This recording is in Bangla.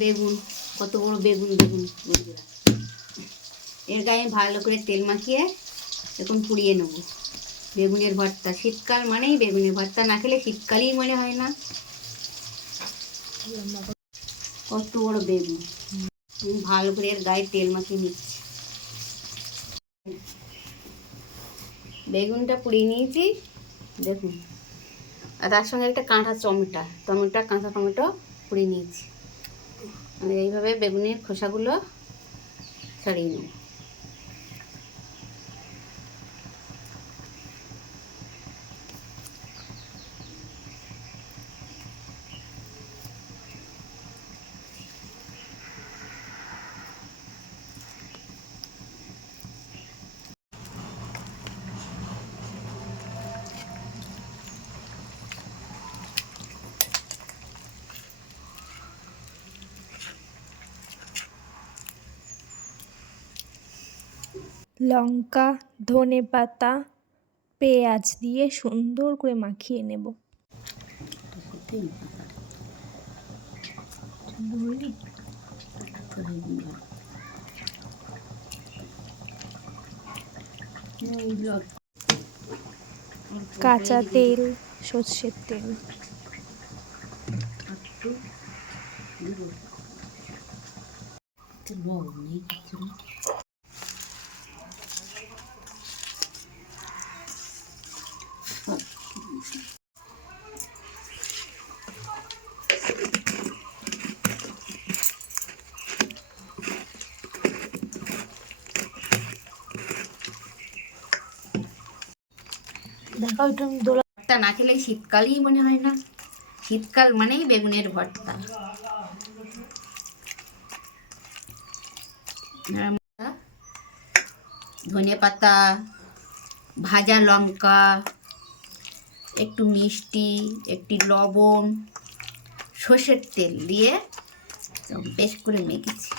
বেগুন, কত বড় বেগুন দেখুন বন্ধুরা। এর গায়ে ভালো করে তেল মাখিয়ে এখন পুড়িয়ে নেব। বেগুনের ভর্তা, শীতকাল মানেই বেগুনের ভর্তা, না খেলে শীতকালই মনে হয় না। কত বড় বেগুন, ভালো করে এর গায়ে তেল মাখিয়ে নিচ্ছি। বেগুনটা পুড়িয়ে নিয়েছি দেখুন, আর তার সঙ্গে একটা কাঁচা কাঁচা টমেটো পুড়িয়ে নিয়েছি। আমি এইভাবে বেগুনের খোসাগুলো ছাড়িয়ে নেব। লঙ্কা, ধনেপাতা, পেঁয়াজ দিয়ে সুন্দর করে মাখিয়ে নেব। কাঁচা তেল, সর্ষের তেল। দেখাও একটু দোলা। ভর্তা না খেলে শীতকালই মনে হয় না। শীতকাল মানেই বেগুনের ভর্তা। ধনেপাতা, ভাজা লঙ্কা, একটু মিষ্টি, একটি লবণ, সর্ষের তেল দিয়ে বেশ করে মেখেছি।